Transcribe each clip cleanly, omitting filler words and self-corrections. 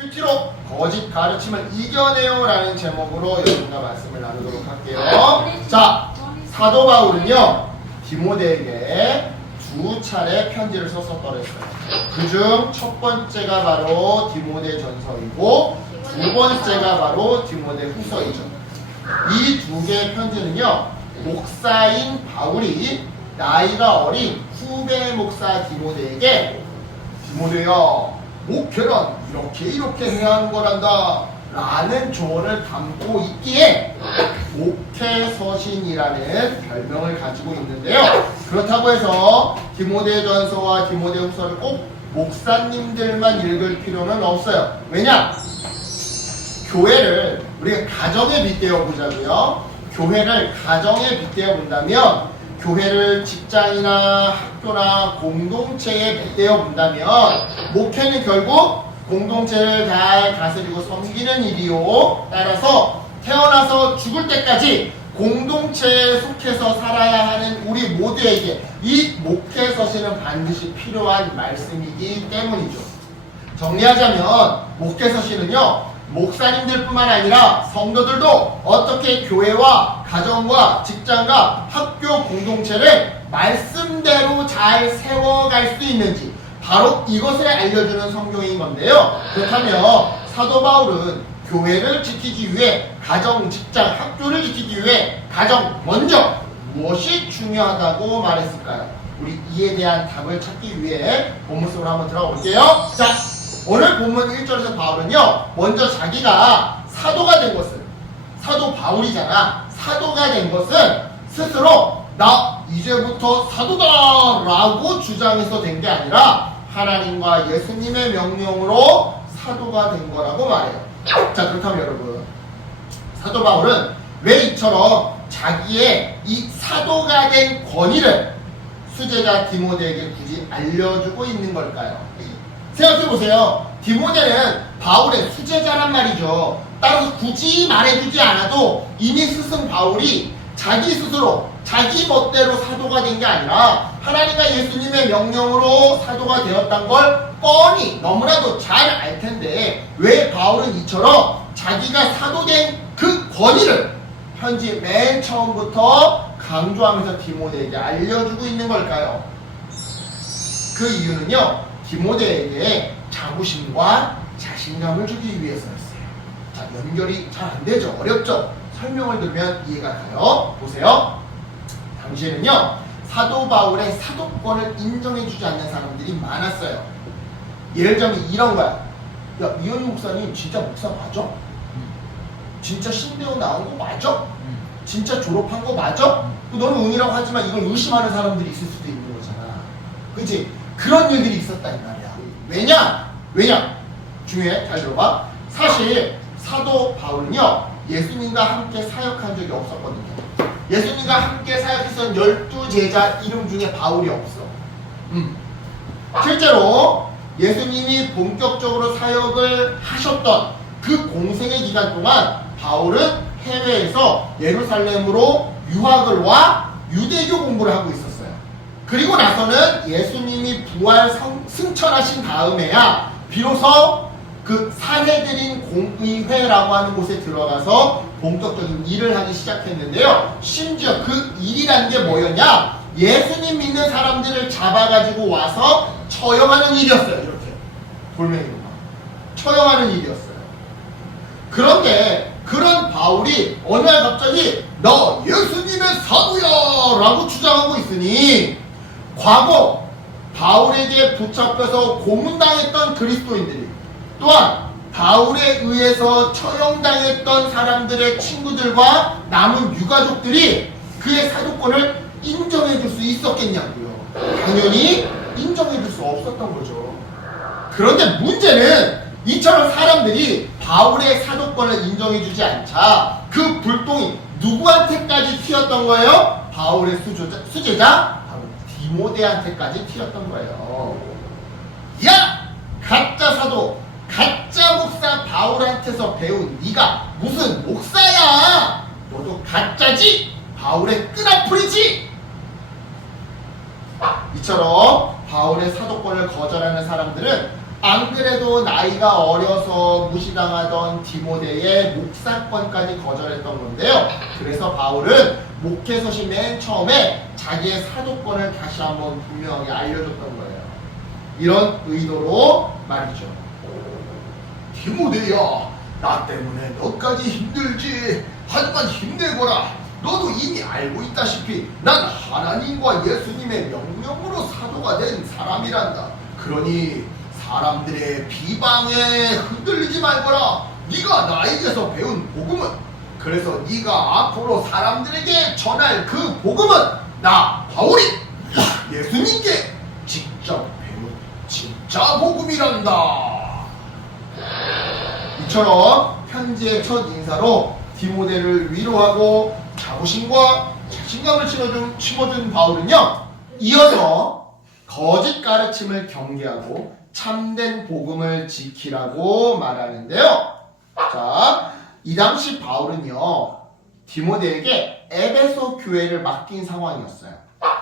큐티로 거짓 가르침을 이겨내요 라는 제목으로 여러분과 말씀을 나누도록 할게요. 자, 사도 바울은요 디모데에게 두 차례 편지를 썼었더랬어요. 그중 첫 번째가 바로 디모데 전서이고 두 번째가 바로 디모데 후서이죠. 이 두 개의 편지는요 목사인 바울이 나이가 어린 후배 목사 디모데에게 디모데야 목회란 이렇게 해야 하는 거란다 라는 조언을 담고 있기에 목회서신이라는 별명을 가지고 있는데요. 그렇다고 해서 디모데전서와 디모데후서를 꼭 목사님들만 읽을 필요는 없어요. 왜냐? 교회를 우리가 가정에 빗대어 보자고요. 교회를 가정에 빗대어 본다면 교회를 직장이나 학교나 공동체에 빗대어 본다면 목회는 결국 공동체를 잘 다스리고 섬기는 일이요. 따라서 태어나서 죽을 때까지 공동체에 속해서 살아야 하는 우리 모두에게 이 목회서신은 반드시 필요한 말씀이기 때문이죠. 정리하자면 목회서신은요 목사님들뿐만 아니라 성도들도 어떻게 교회와 가정과 직장과 학교 공동체를 말씀대로 잘 세워갈 수 있는지 바로 이것을 알려주는 성경인 건데요. 그렇다면 사도 바울은 교회를 지키기 위해 가정, 직장, 학교를 지키기 위해 가장 먼저 무엇이 중요하다고 말했을까요? 우리 이에 대한 답을 찾기 위해 본문 속으로 한번 들어가 볼게요. 자, 오늘 본문 1절에서 바울은요 먼저 자기가 사도가 된 것은 사도 바울이잖아. 사도가 된 것은 스스로 나 이제부터 사도다 라고 주장해서 된 게 아니라 하나님과 예수님의 명령으로 사도가 된 거라고 말해요. 자, 그렇다면 여러분 사도 바울은 왜 이처럼 자기의 이 사도가 된 권위를 수제자 디모데에게 굳이 알려주고 있는 걸까요? 생각해보세요. 디모데는 바울의 수제자란 말이죠. 따라서 굳이 말해주지 않아도 이미 스승 바울이 자기 스스로 자기 멋대로 사도가 된 게 아니라 하나님과 예수님의 명령으로 사도가 되었던 걸 뻔히 너무나도 잘 알 텐데 왜 바울은 이처럼 자기가 사도된 그 권위를 편지 맨 처음부터 강조하면서 디모데에게 알려주고 있는 걸까요? 그 이유는요 디모데에게 자부심과 자신감을 주기 위해서였어요. 자, 연결이 잘 안 되죠. 어렵죠? 설명을 들으면 이해가 가요. 보세요. 당시에는요 사도 바울의 사도권을 인정해주지 않는 사람들이 많았어요. 예를 들면 이런 거야. 야, 이현희 목사님 진짜 목사 맞아? 진짜 신대원 나온 거 맞아? 진짜 졸업한 거 맞아? 너는 응이라고 하지만 이걸 의심하는 사람들이 있을 수도 있는 거잖아. 그치? 그런 일들이 있었다 이 말이야. 왜냐? 중요해. 잘 들어봐. 사실 사도 바울은요 예수님과 함께 사역한 적이 없었거든요. 예수님과 함께 사역했던 12제자 이름 중에 바울이 없어. 실제로 예수님이 본격적으로 사역을 하셨던 그 공생의 기간 동안 바울은 해외에서 예루살렘으로 유학을 와 유대교 공부를 하고 있었어요. 그리고 나서는 예수님이 부활 승천하신 다음에야 비로소 그 사내들인 공의회라고 하는 곳에 들어가서 본격적인 일을 하기 시작했는데요. 심지어 그 일이라는 게 뭐였냐? 예수님 믿는 사람들을 잡아가지고 와서 처형하는 일이었어요. 이렇게 돌멩이로 처형하는 일이었어요. 그런데 그런 바울이 어느 날 갑자기 너 예수님의 사도야 라고 주장하고 있으니 과거 바울에게 붙잡혀서 고문당했던 그리스도인들이 또한 바울에 의해서 처형당했던 사람들의 친구들과 남은 유가족들이 그의 사도권을 인정해줄 수 있었겠냐고요. 당연히 인정해줄 수 없었던 거죠. 그런데 문제는 이처럼 사람들이 바울의 사도권을 인정해주지 않자 그 불똥이 누구한테까지 튀었던 거예요? 바울의 수제자 바로 디모데한테까지 튀었던 거예요. 야! 가짜 사도 가짜 목사 바울한테서 배운 네가 무슨 목사야? 너도 가짜지? 바울의 끈앞풀이지? 이처럼 바울의 사도권을 거절하는 사람들은 안 그래도 나이가 어려서 무시당하던 디모데의 목사권까지 거절했던 건데요. 그래서 바울은 목회 서신 맨 처음에 자기의 사도권을 다시 한번 분명하게 알려줬던 거예요. 이런 의도로 말이죠. 디모데야, 나 때문에 너까지 힘들지. 하지만 힘내거라. 너도 이미 알고 있다시피 난 하나님과 예수님의 명령으로 사도가 된 사람이란다. 그러니 사람들의 비방에 흔들리지 말거라. 네가 나에게서 배운 복음은, 그래서 네가 앞으로 사람들에게 전할 그 복음은 나 바울이 예수님께 직접 배운 진짜 복음이란다. 이처럼 편지의 첫 인사로 디모데를 위로하고 자부심과 자신감을 심어준 바울은요, 이어서 거짓 가르침을 경계하고 참된 복음을 지키라고 말하는데요. 자, 이 당시 바울은요, 디모데에게 에베소 교회를 맡긴 상황이었어요.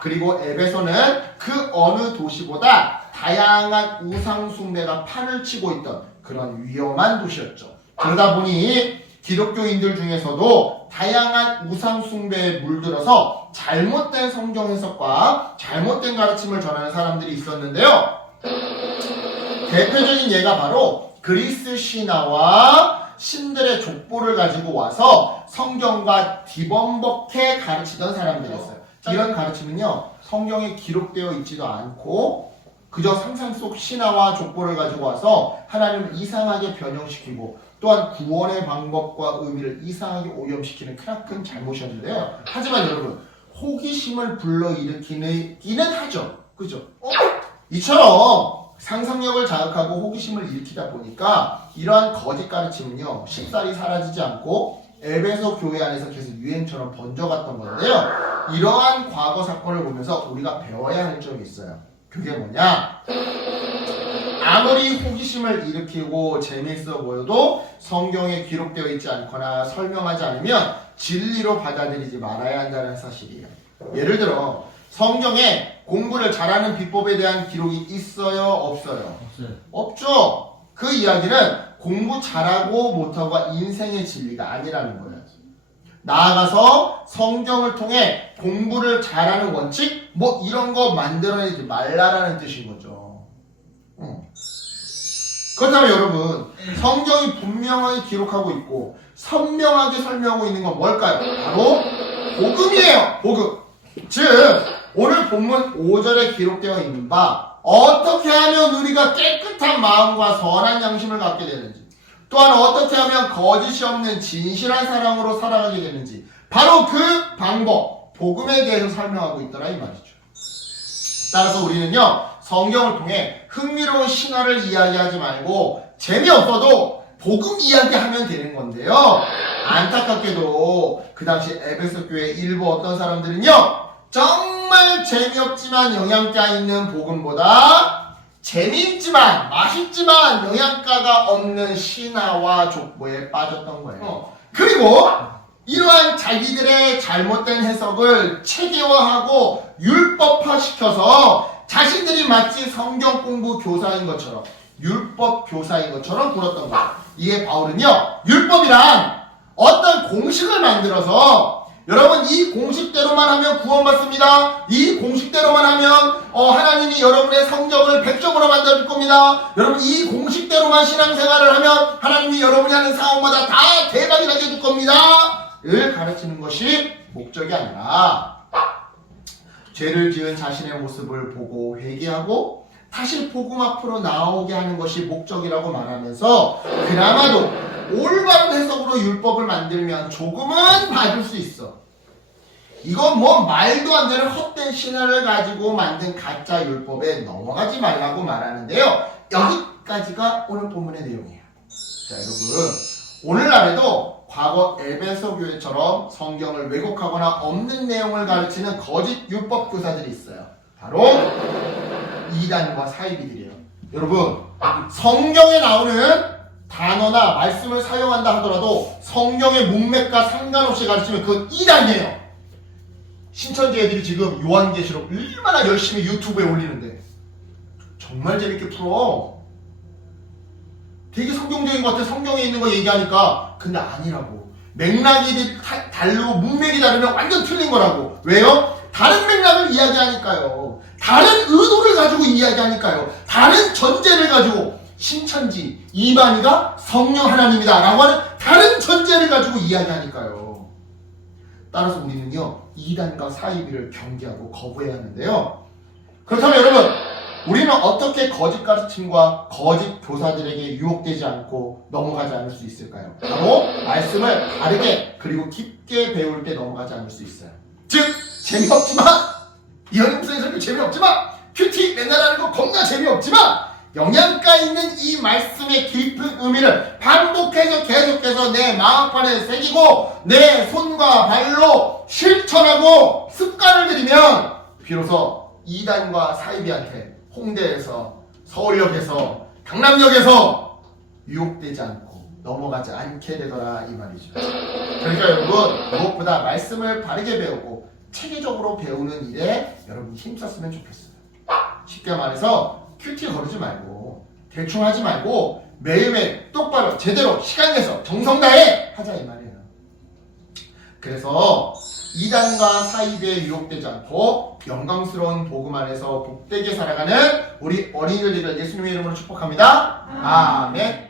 그리고 에베소는 그 어느 도시보다 다양한 우상 숭배가 판을 치고 있던 그런 위험한 도시였죠. 그러다 보니 기독교인들 중에서도 다양한 우상 숭배에 물들어서 잘못된 성경 해석과 잘못된 가르침을 전하는 사람들이 있었는데요. 대표적인 예가 바로 그리스 신화와 신들의 족보를 가지고 와서 성경과 뒤범벅해 가르치던 사람들이었어요. 이런 가르침은요, 성경에 기록되어 있지도 않고 그저 상상 속 신화와 족보를 가지고 와서 하나님을 이상하게 변형시키고 또한 구원의 방법과 의미를 이상하게 오염시키는 크나큰 잘못이었는데요. 하지만 여러분, 호기심을 불러일으키기는 하죠. 그죠? 이처럼 상상력을 자극하고 호기심을 일으키다 보니까 이러한 거짓 가르침은요, 쉽사리 사라지지 않고 에베소 교회 안에서 계속 유행처럼 번져갔던 건데요. 이러한 과거 사건을 보면서 우리가 배워야 할 점이 있어요. 그게 뭐냐? 아무리 호기심을 일으키고 재미있어 보여도 성경에 기록되어 있지 않거나 설명하지 않으면 진리로 받아들이지 말아야 한다는 사실이에요. 예를 들어 성경에 공부를 잘하는 비법에 대한 기록이 있어요? 없어요? 없어요. 없죠. 그 이야기는 공부 잘하고 못하고가 인생의 진리가 아니라는 거예요. 나아가서 성경을 통해 공부를 잘하는 원칙? 뭐 이런 거 만들어내지 말라라는 뜻인 거죠. 그렇다면 여러분, 성경이 분명하게 기록하고 있고 선명하게 설명하고 있는 건 뭘까요? 바로 복음이에요. 복음. 즉 오늘 본문 5절에 기록되어 있는 바 어떻게 하면 우리가 깨끗한 마음과 선한 양심을 갖게 되는지, 또한 어떻게 하면 거짓이 없는 진실한 사랑으로 살아가게 되는지, 바로 그 방법, 복음에 대해서 설명하고 있더라 이 말이죠. 따라서 우리는요, 성경을 통해 흥미로운 신화를 이야기하지 말고 재미없어도 복음 이야기하면 되는 건데요. 안타깝게도 그 당시 에베소 교회 일부 어떤 사람들은요, 정말 재미없지만 영양가 있는 복음보다 재미있지만 맛있지만 영양가가 없는 신화와 족보에 빠졌던 거예요. 그리고 이러한 자기들의 잘못된 해석을 체계화하고 율법화시켜서 자신들이 마치 성경 공부 교사인 것처럼, 율법 교사인 것처럼 굴었던 거예요. 이게 바울은요, 율법이란 어떤 공식을 만들어서 여러분 이 공식대로만 하면 구원받습니다. 이 공식대로만 하면 하나님이 여러분의 성적을 100점으로 만들어줄 겁니다. 여러분 이 공식대로만 신앙생활을 하면 하나님이 여러분이 하는 상황마다 다 대박이 나게 해줄 겁니다. 을 가르치는 것이 목적이 아니라 죄를 지은 자신의 모습을 보고 회개하고 다시 복음 앞으로 나오게 하는 것이 목적이라고 말하면서 그나마도 올바른 해석으로 율법을 만들면 조금은 봐줄 수 있어. 이건 뭐 말도 안 되는 헛된 신화를 가지고 만든 가짜 율법에 넘어가지 말라고 말하는데요. 여기까지가 오늘 본문의 내용이에요. 자, 여러분, 오늘날에도 과거 에베소 교회처럼 성경을 왜곡하거나 없는 내용을 가르치는 거짓 율법 교사들이 있어요. 바로 이단과 사이비들이에요. 여러분, 성경에 나오는 단어나 말씀을 사용한다 하더라도 성경의 문맥과 상관없이 가르치면 그건 이단이에요. 신천지 애들이 지금 요한계시록 얼마나 열심히 유튜브에 올리는데 정말 재밌게 풀어. 되게 성경적인 것 같아. 성경에 있는 거 얘기하니까. 근데 아니라고. 맥락이 다르고 문맥이 다르면 완전 틀린 거라고. 왜요? 다른 맥락을 이야기하니까요. 다른 의도를 가지고 이야기하니까요. 다른 전제를 가지고 신천지 이반이가 성령 하나님이다 라고 하는 다른 전제를 가지고 이야기하니까요. 따라서 우리는요, 이단과 사이비를 경계하고 거부해야 하는데요. 그렇다면 여러분, 우리는 어떻게 거짓 가르침과 거짓 교사들에게 유혹되지 않고 넘어가지 않을 수 있을까요? 바로 말씀을 바르게 그리고 깊게 배울 때 넘어가지 않을 수 있어요. 즉, 재미없지만, 이현희 목사님 설교 재미없지만, 큐티 맨날 하는 거 겁나 재미없지만, 영양가 있는 이 말씀의 깊은 의미를 반복해서 계속해서 내 마음판에 새기고 내 손과 발로 실천하고 습관을 들이면 비로소 이단과 사이비한테 홍대에서, 서울역에서, 강남역에서 유혹되지 않고 넘어가지 않게 되더라 이 말이죠. 그러니까 여러분, 무엇보다 말씀을 바르게 배우고 체계적으로 배우는 일에 여러분 힘썼으면 좋겠어요. 쉽게 말해서 큐티 거르지 말고 대충 하지 말고 매일매일 똑바로 제대로 시간 내서 정성 다해 하자 이 말이에요. 그래서 이단과 사이비에 유혹되지 않고 영광스러운 복음 안에서 복되게 살아가는 우리 어린이들 예수님의 이름으로 축복합니다. 아멘.